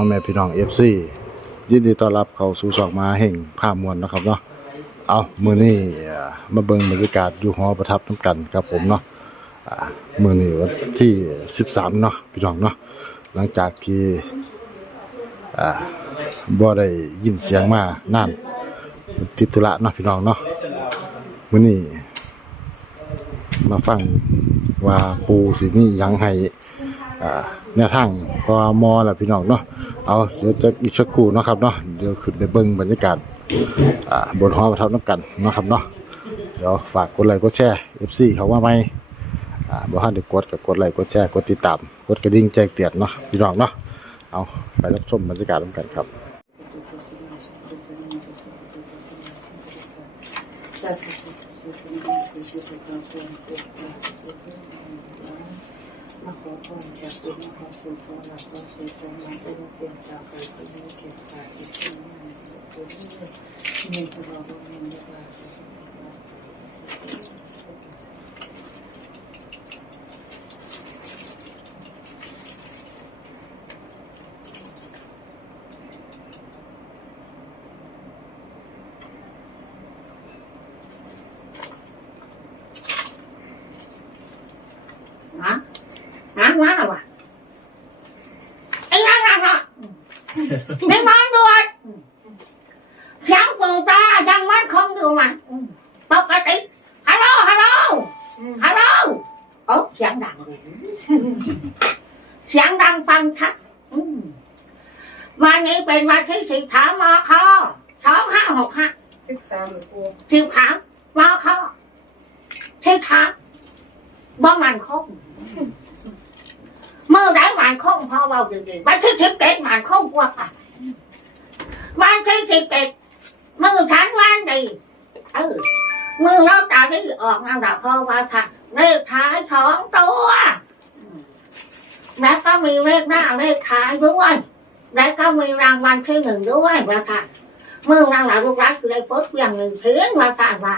พ่อแม่พี่น้องเอฟซียินดีต้อนรับเข้าสู่สอกมาแห่งภาพมวลนะครับเนาะเอามือนี่มาเบิงบรรยากาศอยู่หอประทับน้ำกันครับผมเนาะมือนี้วันที่ 13 เนาะพี่น้องเนาะหลังจากที่บ่ได้ยินเสียงมานานติดธุระเนาะพี่น้องเนาะมือนี้มาฟังว่าปูสิมีหยังให้อ่า แนวทางพอมอแหละพี่น้องเนาะเอาเดี๋ยวจะอีกสักครู่เนาะครับเนาะเดี๋ยวขึ้นไปเบิ่งบรรยากาศอ่าบนหอประทับน้ำกันเนาะครับเนาะเดี๋ยวฝากกดไลค์กดแชร์ FC เขาว่าไหมอ่าบ่ทันได้กดก็กดไลค์กดแชร์กดติดตามกดกระดิ่งแจ้งเตือนเนาะพี่น้องเนาะเอาไปรับชมบรรยากาศน้ำกันครับ มาขอพรจากคุณมาขอสู่ขอหลับขอสู่ขอหลับขอเปลี่ยนจากไปเป็นเรื่เกี่ยวกับอีกที่นั่นตัวนี้มีตลอดมีเวลา มาหรอวะไอ้นั่นน่ะไม่มา เบาดีๆวันที่สิบเอ็ดมันคงกว่ากันวันที่สิบเอ็ดมือฉันวันดีเออมือเราตาที่ออกมาดับพอว่าค่ะเลขท้ายสองตัวแล้วก็มีเลขหน้าเลขท้ายด้วยแล้วก็มีรางวัลที่หนึ่งด้วยว่าค่ะมือรางหลังลูกรักคือได้โพสต์อย่างหนึ่งเขียนว่าค่ะว่า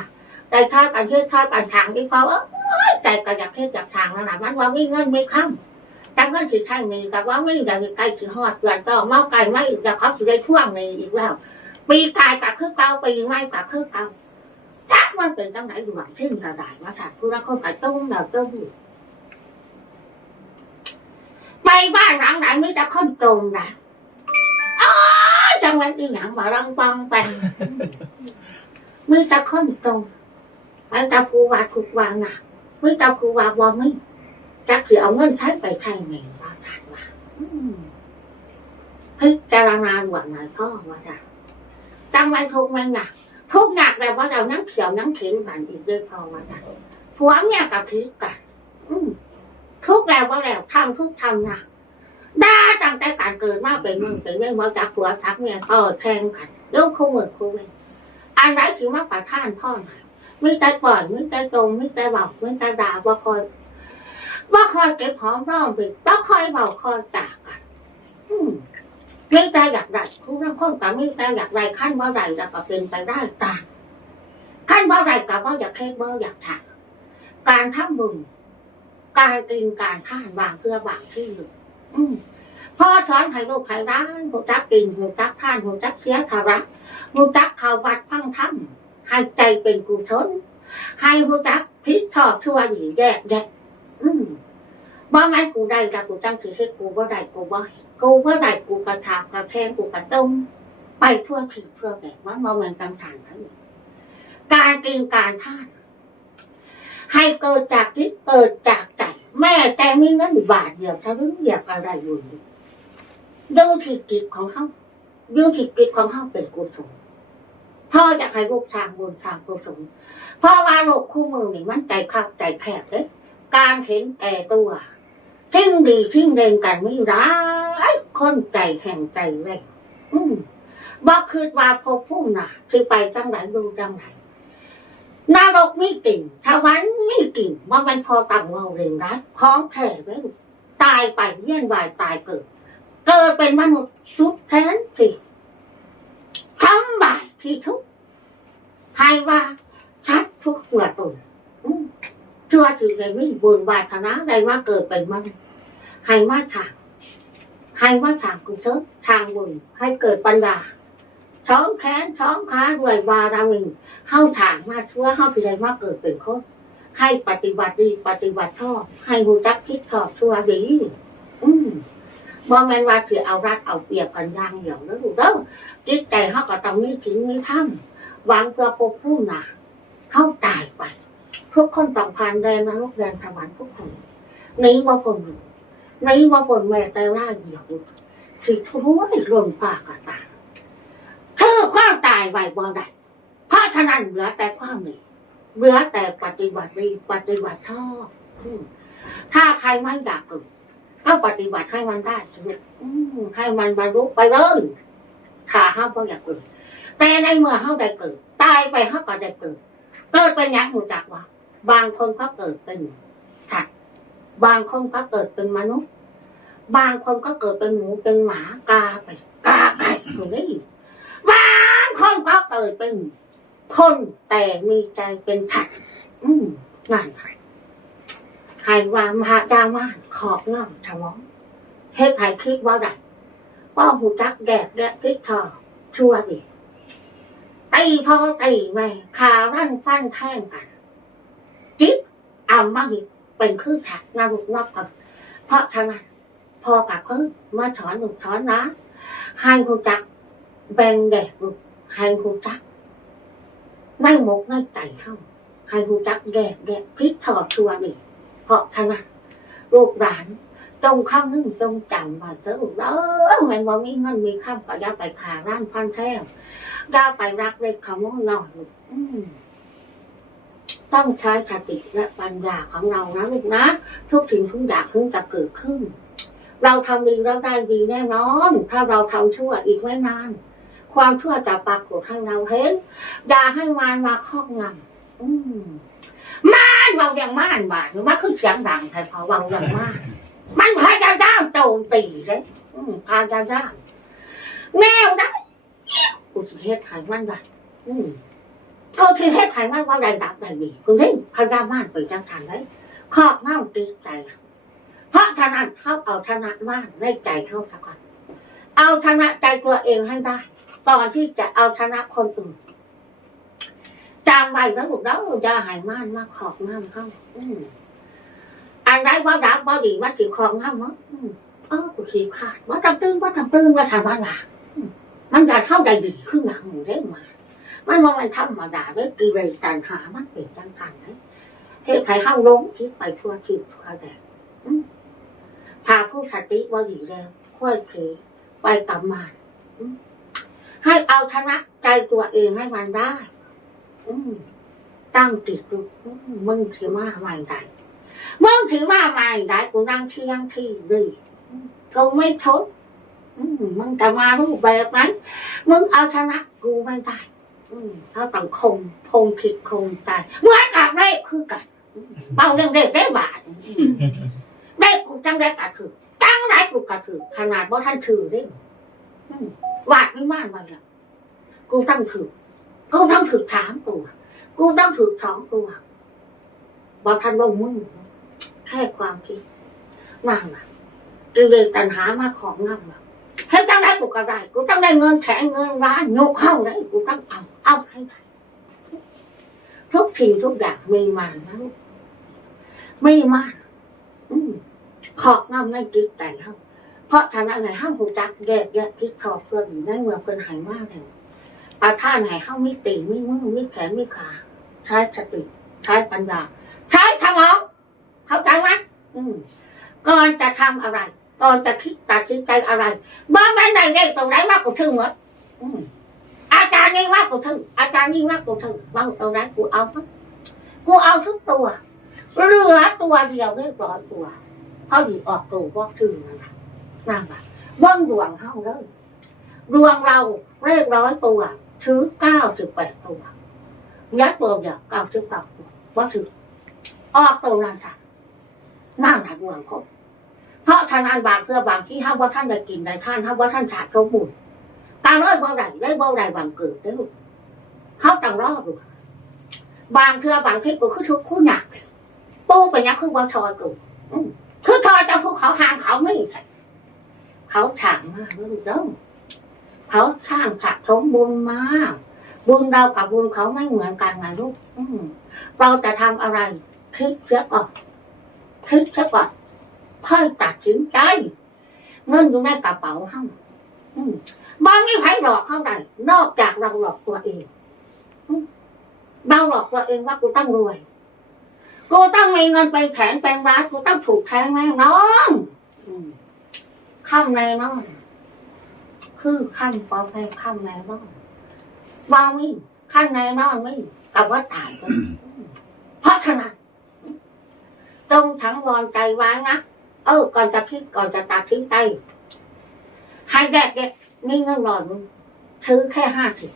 ได้ทอดกันเทศทอดกันทางที่เขาเออแต่ก็อยากเทศอยากทางแล้วนะมันว่าวิ่งเงินไม่ค้ำ จังกันสิใช่นี่กับว่าไม่ได้ไกลสิฮอดเกินก็เมาไก่ไม่จะเขาสิได้ช่วงนี้อีกแล้ว ปีกายกับคือเก่าปีไม่กับคือเก่าจักมันเป็นจังไหนดูหวังที่กระดาษว่าถ้าผู้รักคนไก่ต้มเราต้มไปบ้านหลังไหนมีแต่คนตรงนะอ๋อจังหวัดที่หนังมารังปังแปงมีแต่คนตรงไปแต่ผู้ว่าถูกวางนะมีแต่ผู้ว่าบ่มี จักสิเอาเงินใช้ไปใช้เงินว่าทานว่าอืมพิจารณาหวนหน่อยพ่อว่าจ้ะจังมันทุกมันหนักทุกหนักแบบว่าเรานั่งเขียวนั่งเข็นกันอีกด้วยพ่อว่าจ้ะผัวเนี่ยกับทิพกันทุกแล้วว่าแล้วทำทุกทำหนักด่าตั้งแต่การเกิดมาเป็นมึงเป็นเรื่องว่าจากผัวทักเนี่ยเออแทงกันเรื่องคู่เมือคู่เว้นอันไหนถือว่าประท่านพ่อหน่อยไม่แต่ปล่อยไม่แต่ตรงไม่แต่บอกไม่แต่ด่าว่าคอย ว่าคอยเก็บหอมรอมริบว่าคอยเบาคอยจากกันอืมไม่อยากได้คุณน้ำข้นกับไม่ได้อยากได้ขั้นว่าไรแล้วก็เป็นไปได้ตามขั้นว่าไรกับว่าอยากเทศว่าอยากถามการทำบุญการกินการท่านบางเพื่อบางที่อยู่พ่อช้อนไข่ลูกไข่ร้านหูจักกินหูจักท่านหูจักเสียทาระหูจักข่าววัดพังถ้ำให้ใจเป็นกุศลให้หูจักพิษทอดชั่วหนีแยกแยะ อืมบ่แม่นกูได้กับกูจังสิเฮ็ดกูบ่ได้กูบ่เฮ็ดกูบ่ได้กูกระทาบกระแทงกูกระต้มไปทั่วถิ่นทั่วแดนมันบ่แม่นตำทางทั้นการกินการทานให้เกิดจากจิตเกิดจากใจแม่แต่มีเงินบาทเดียวทะลึงอยากอะไรอยู่ดูที่จิตของเขาดูที่จิตของเขาเป็นกุศลพ่ออยากให้ลูกทางบุญทางกุศลพราะว่าโลกคู่มือนี่มันใจคับใจแคบเด้ การเห็นแก่ตัวทิ้งดีทิ้งเร่งกันไม่ร้ายคนใจแข่งใจเร่งอืมบ่คือว่าพบผู้หนาคือไปจังไหนดูจังไหนนรกมีกลิ่นทวันมีกลิ่นว่ามันพอต่างเมาเร่งร้ายของแท้ไว้ตายไปเยี่ยนวายตายเกิด เกิดเป็นมนุษย์สุดแทนสิทำบายที่ทุกใครว่าชัดทุกตัวตนอืมเชื่อถือในวิบุญวาสนาใดว่าเกิดเป็นมันให้มาทางให้ว่าทางกุศลทางบุญให้เกิดปัญญาท้องแขนท้องขาด้วยวารามีเข้าทางมาชั่วเข้าพิเรนมาเกิดเป็นคนให้ปฏิบัติดีปฏิบัติชอบให้หูจักคิดชอบชั่วดี อืมบ่แม่นว่าคือเอารัดเอาเปรียบกันอย่างเดียวนะลูกเด้อจิตใจเขาก็ต้องมีถึงมีถ้ำหวังเพื่อปกผู้น่ะเข้าตายไป ทุกคนต้องผ่านแดนนรกแดนสวรรค์ทุกคนนี้ว่าคนหนี้ว่าคนแม่แต่ร่าเดียวสิทุ้ยรวมปากกตางคือความตายไว้บ่ได้เพราะฉะนั้นเหลือแต่ความดีเหลือแต่ปฏิบัติดีปฏิบัติชอบถ้าใครไม่อยากเกิดก็ปฏิบัติให้มันได้สนุกให้มันบรรลุไปเลยถ้าห้ามก็อยากเกิดแต่ในเมื่อเขาได้เกิด ตายไปเขาก็ได้เกิด เกิดเป็นยังหูจักว่า บางคนก็เกิดเป็นสัตว์บางคนก็เกิดเป็นมนุษย์ บางคนก็เกิดเป็นหมูเป็นหมากาไปกาไก่ตรงนี้บางคนก็เกิดเป็นคนแต่มีใจเป็นสัตว์อืมนั่นไงให้ว่ามาดามาขอบเงาสมองเฮ็ดให้คิดว่าได้ว่าหูจักแดกแดกคิดทอชั่วดีตีพ่อตีแม่ขารั่นฟันแท่งกัน จิ๊บอ่ำมาหิเป็นคือฉักนาบุกนอกกันเพราะฉะนั้นพอกับคือมาถอนหนุกถอนนะให้คุณจัก แบ่งแดกลูกให้คุณจักไม่หมกไม่ไก่เข้าให้คุณจักแดกแดกพิษถอดชัวนี่เพราะฉะนั้นลูกหลานจงข้ามนึ่งจงจำไว้เถอะลูกเออแมันว่ามีเงินมีข้ามก็อย่าไปขาร่านฟันแท่งอย่าไปรักเล็กขโมยน้อยลูกอืม ต้องใช้สติและปัญญาของเรานะลูกนะ ทุกสิ่งทุกอย่างถึงจะเกิดขึ้น เราทำดีเราได้ดีแน่นอน ถ้าเราทำชั่วอีกไม่นาน ความชั่วจะปรากฏให้เราเห็นอย่าให้มารมาครอบงำอืมมารเราอย่างมารบาดมันคือเสียงดังแต่พอเบาอย่างมารมันพยายามโจมตีเลยพยายามแนวได้กูสิเฮ็ดให้มันได้อืม ก็สิเฮ็ดให้มันว่าได้ดับได้ดีคุณเล่นพยามานไปจังทันเลยขอบเงาตีใจ เพราะฉะนั้นเขาเอาชนะมานในใจเขาซะก่อน เอาชนะใจตัวเองให้ได้ก่อนที่จะเอาชนะคนอื่นจำไว้นะลูกเด้ออย่าให้มานมาขอบงามเขาอันใดว่าดับว่าดีว่าสิขอบงามมั้งเออกูขี้ขาดว่าทำตื้นว่าทำตื้นว่าทำว่าหลามันจะเข้าได้ดีขึ้นหนังหมูได้มา มันว่ามันธรรมดาได้กิเลสตัณหามันเป็นจังทันเลยเฮ็ดให้เข้าลงคิดไปทั่วทิศทั่วแดนอืมถ้าผู้สติว่าดีแล้วค่อยเคไปกำมันให้เอาชนะใจตัวเองให้มันได้ตั้งติดดูมึงถือมาใหม่ได้มึงถือมาใหม่ได้กูนั่งเที่ยงที่ดีกูไม่ทนอืมมึงจะมารูปแบบนั้นมึงเอาชนะกูไม่ได้ เขาต้องคงคงผิดคงตายเมื่อกับเรคือกันเป่าเรื่องเด็กได้บาทอืมเด็กกูจังได้กัดถือจังไหนกูกัดถือขนาดว่าท่านถือได้วาดไม่ม่านไว้ละกูต้องถือกูต้องถือสามตัว กูต้องถือสองตัวบอกท่านว่ามึงแค่ความคิดนั่งนะกิเลสตัณหามาของงำอะให้จังได้กูก็ได้กูต้งได้เงินแขนเงินร้านยกเข้าได้กูต้องเอาเอาให้ได้ทุกสิ่งทุกอย่างมีมานะลูกมีมาอืมขอบงำในจิตใจเขาเพราะฉะนั้นไหนห้ามหูจักแยกแยกคิดขอบเพื่อนอยู่ในเมืองเพื่อนหายมากเลยอาท่านไหนห้ามมิตีมิมือไมิแขนไมิขาใช้สติใช้ปัญญา ใช้สมองเข้าใจไหมอืมก่อนจะทำอะไร ก่อนจะคิดตัดสินใจอะไรบ้าแม่ไหนได้ตรงไหนมากกว่าทึ่งหมดอาจารย์นี่มากกว่าทึ่งอาจารย์นี่มากกว่าทึ่งบางตรงนั้นกูเอาทั้งกูเอาทุกตัวเหลือตัวเดียวเรียบร้อยตัวเขาดีออกตัวว่าทึ่งนั่นแหละนั่นแหละเบิ้งดวงเฮาเลยดวงเราเรียบร้อยตัวถือเก้าสิบแปดตัวยัดตัวเดียวเก้าสิบเก้าตัวว่าถือออกตัวนั้นค่ะนั่นแหละดวงเขา ราะทานานบางเพื่อบางที่ห้าว่าท่านได้กินได้ท่านห้าว่าท่านฉาดเขาบุญการร้อยบ่ได้ได้บ่ได้บางเกิดได้ลูกเขาต้องรอบลูกบางเพื่อบางที่กูคือทุกคู่หนักปูไปยักคือว่าทอยกูคือทอยเจ้าผู้เขาหางเขาไม่เขาฉางมากลูกเด้อเขาสร้างสะสมบุญมากบุญเรากับบุญเขาไม่เหมือนกันไงลูกเราจะทำอะไรคิดเสียก่อนคิดเสียก่อน ค่อยตัดสินใจ เงินอยู่ในกระเป๋าห้าอืมบ้านไม่ใครหลอกเขาได้นอกจากเราหลอกตัวเองอืมเราหลอกตัวเองว่ากูต้องรวย กูต้องมีเงินไปแขนเป็นร้านกูต้องถูกแทงแน่นอนอืมคำในนอนคือคำปอแพคำในนอนว่าไม่ขั้นในนอนไม่กับว่าตายเลยเพราะฉะนั้นต้องทั้งวอนใจไว้นะ เออ ก่อนจะคิดก่อนจะตัดทิ้งใจให้แยกแยะนี่เงินหลอนซื้อแค่ห้าสิบ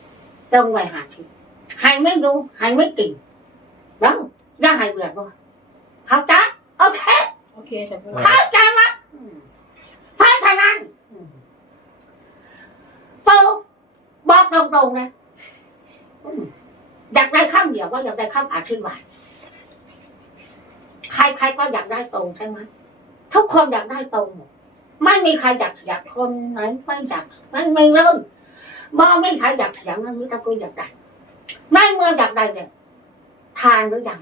ต้องไว้ห้าสิบให้ไม่ดูให้ไม่กินแล้วอย่าให้เบื่อด้วยเข้าใจโอเคโอเคจ้ะปูเข้าใจไหมอืมเพราะฉะนั้นอืมปูบอกตรงๆนะอืมอยากได้คำเดียวว่าอยากได้คำอธิบายใครๆก็อยากได้ตรงใช่ไหม ทุกคนอยากได้ตรงไม่มีใครอยากอยากคนไหนไม่อยากไม่ไม่เริ่มบ่ไม่มีใครอยากเสียเงินมิตรกูอยากได้ไม่เมื่ออยากได้เนี่ยทานหรือยัง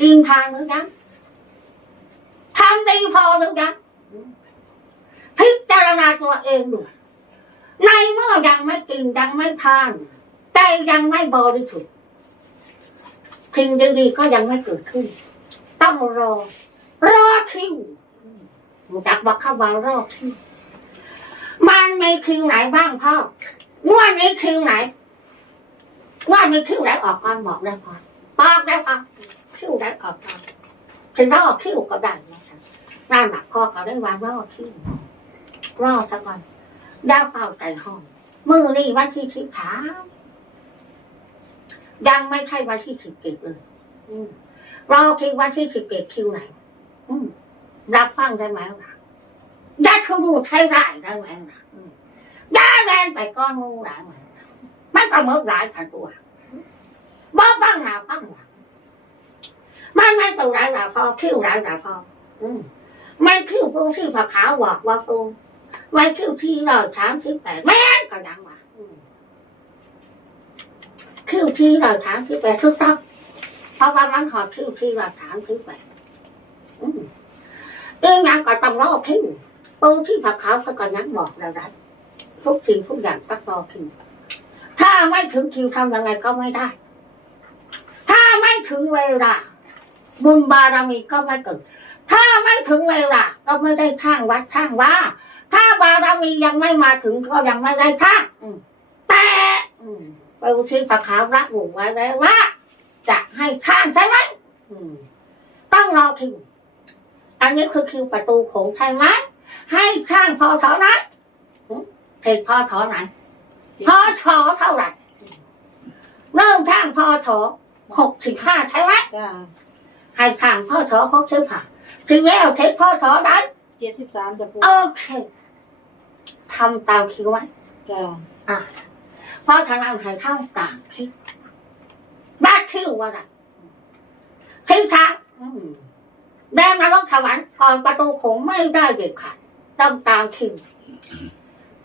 กินทานหรือยังทำดีพอหรือยังพิจารณาตัวเองดูในเมื่อยังไม่กินยังไม่ทานใจยังไม่บริสุทธิ์สิ่งดีๆก็ยังไม่เกิดขึ้น ต้องรอ คิวจักบอกเข้าวารอคิวมันมีคิวไหนบ้างพ่องวดนี้คิวไหนงวดนี้คิวไหนออกก่อนบอกได้พ่อบอกได้พ่อคิวไหนออกก่อนถึงรอคิวก็ได้นะคะนั่นหนักพ่อเขาได้วางรอคิวรอซะก่อนดาวเป่าใจห้องมือนี่วันที่สิบสามยังไม่ใช่วันที่สิบเอ็ดเลยอืมรอคิววันที่สิบเอ็ดคิวไหน อืม รับฟังได้ไหมล่ะได้ขมูใช้ได้ได้ไหมล่ะได้แลนไปก้อนงูได้ไหมไม่ก็เมื่อหลายพันตัวบ่ฟังหนาฟังหลังมันไม่ตัวไรหรอกพอคิ้วไรหรอกพออืมมันคิ้วปูที่ผักขาวบอกว่าปูมันคิ้วที่เราสามสิบแปดแม่นก็ยังว่าคิ้วที่เราสามสิบแปดถูกต้องเพราะว่ามันขอคิ้วที่เราสามสิบแปดอืม เองยังก็ต้องรอคิ้วปูที่ผักขาวเขาก็ยังบอกเราได้ทุกสิ่งทุกอย่างต้องรอคิวถ้าไม่ถึงคิวทำยังไงก็ไม่ได้ ถ้าไม่ถึงเวลาบุญบารมีก็ไม่เกิด ถ้าไม่ถึงเวลาก็ไม่ได้ช่างวัดช่างว่า ถ้าบารมียังไม่มาถึงก็ยังไม่ได้ช่างแต่ไปอุทิศประคาวระบุไว้แล้วว่า จะให้ช่างใช่ไหมอืมต้องรอคิว อันนี้คือคิวประตูโขงใช่ไหมให้ช่างพอเท่านั้นอืมเสร็จพอถอไหนพอถอเท่าไหร่เริ่มช่างพอถอหกสิบห้าใช่ไหมจ้าให้ทางพ่อถอเขาซื้อผ่าถึงแล้วเทศพ่อถอได้เจ็ดสิบสามจ้ะปูโอเคทำตามคิวไว้จ้าอะเพราะทางนั้นให้เท่าตามคิวบ้าคิวว่าไรคิวทางอืม แดงนรกสวรรค์ก่อนประตูโขงไม่ได้เด็ดขาดต้องตามคิว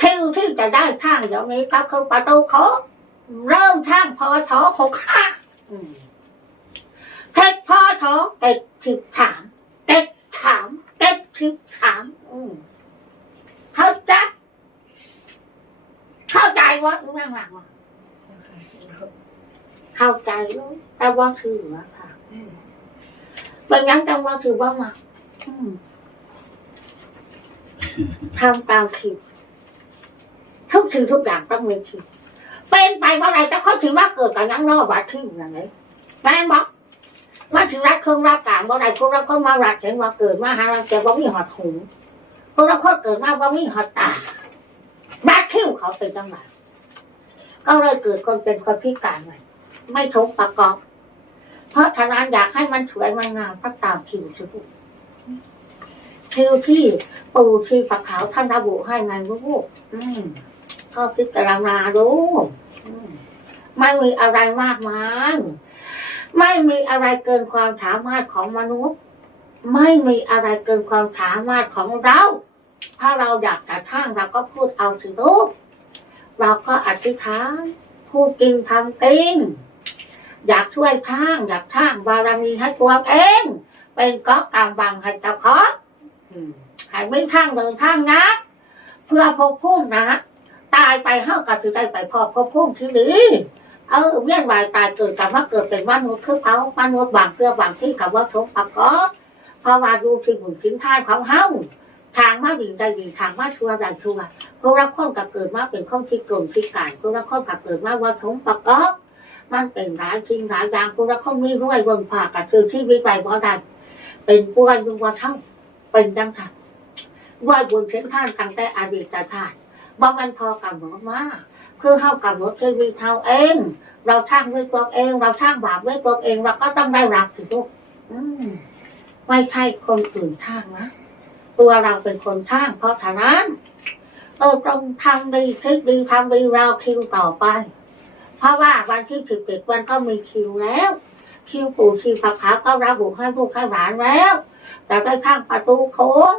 คิวที่จะได้ทางเดี๋ยวนี้ก็คือประตูโขงเริ่มทางพอถอหกห้าอืมเท็ดพ่อท้องเต็ดสิบสามเต็ดสามเต็ดสิบสามอืมเข้าใจเข้าใจวะนั่งหลังวะเข้าใจลูกแต่ว่าถือวะค่ะอืม เป็นยังแต่ว่าถือว่ามาอืมทำตามคิวทุกสิ่งทุกอย่างต้องมีคิวเป็นไปเพราะอะไรแต่เขาถือว่าเกิดกับยังรอบวัดที่อยู่อย่างไรแม่นบอกมาถึงรักเครื่องรักกลางบ่ได้พวกเราก็มารักเห็นว่าเกิดมาหารังแต่ว่ามีหอดหูพวกเราคนเกิดมาว่ามีหอดตารักคิ้วเขาเป็นจังหวะก็เลยเกิดคนเป็นคนพิการใหม่ไม่ทบประกอบ เพราะฉะนั้นอยากให้มันสวยมันงามก็ตามคิวสิลูกคิวที่ปูที่ฝักขาวท่านระบุให้ไงลูกอืมก็พิจารณาดูอืมไม่มีอะไรมากมายไม่มีอะไรเกินความสามารถของมนุษย์ ไม่มีอะไรเกินความสามารถของเรา ถ้าเราอยากจะท่างเราก็พูดเอาสิลูกเราก็อธิษฐานพูดจริงทำจริง อยากช่วยท่างอยากท่างบารมีให้ตัวเอง เป็นก็กำบังให้ตะคออืมให้ไม่ท่างเดินท่างนะเพื่อพบพุ่มนะตายไปเฮากับจะได้ไปพอพบพุ่มที่ดีเออเวียนวายตายเกิดกับว่าเกิดเป็นมนุษย์คือเขามนุษย์บางเพื่อบางที่กับว่าทุกข์ประกอบเพราะว่าดูที่บุญชิ้นท่านของเฮาทางมาดีได้ดีทางมาชั่วได้ชั่วพวกเราคนกับเกิดมาเป็นคนที่เกิดที่การพวกเราคนกับเกิดมาว่าทุกข์ประกอบ มันเป็นหลายสิ่งหลายอย่างพวกเราคนมีรวยวนผ่ากับคือที่วิจัยบ่ได้เป็นป่วยยุงว่าเท่า เป็นดังทันว่าบุญชิ้นท่านตั้งแต่อดีตชาติบ่มันพอกับหนดมาคือเฮากับหนดชีวิตเฮาเอง เราสร้างด้วยตัวเอง เราสร้างบาปด้วยตัวเองเราก็ต้องได้รับสิลูกไม่ใช่คนอื่นสร้างนะตัวเราเป็นคนสร้างเพราะฉะนั้นเออต้องทำดีคิดดีทำดีเราคิวต่อไป เพราะว่าวันที่สิบเอ็ดวันก็มีคิวแล้ว คิวปู่คิวผักขาวก็ระบุให้ลูกให้หลานแล้วแต่ได้ข้างประตูโค้ง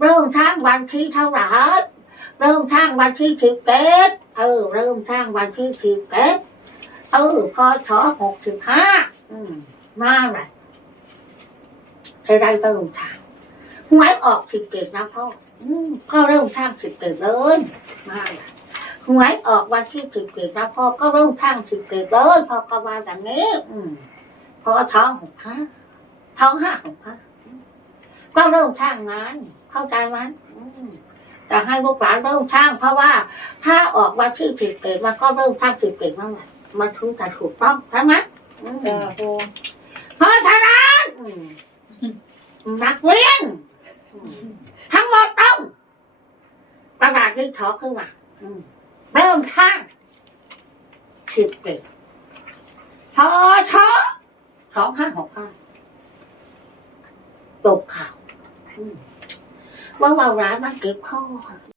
เริ่มทางวันที่เท่าไหร่เริ่มทางวันที่สิบเอ็ดเออ เริ่มทางวันที่สิบเอ็ดเออพอชอหกสิบห้าอืมมาเลยจะได้เริ่มทางหวยออกสิบเอ็ดนะพ่ออืมก็เริ่มทางสิบเอ็ดเลยมาเลย หวยออกวันที่สิบเอ็ดนะพ่อก็เริ่มทางสิบเอ็ดเลยพ่อก็ว่าอย่างนี้ อืมพอท้องหกห้าท้องห้าหกห้าก็เริ่มทางงานเข้าใจไหมอืมจะให้ลูกหลานเริ่มช่าง เพราะว่า ถ้าออกวันที่สิบเอ็ดมันก็เริ่มช่างสิบเอ็ดนั่นแหละมันถึงจะถูกต้องใช่ไหมอืมจ้าปูเพราะฉะนั้นอืมนักเรียนอืมทั้งหมดต้องกระดาษที่ถอขึ้นมาอืม เริ่มข้างสิบเจ็ดพอชอสองห้าหกห้าจบข่าวว่าเราร้านมันเก็บข้อ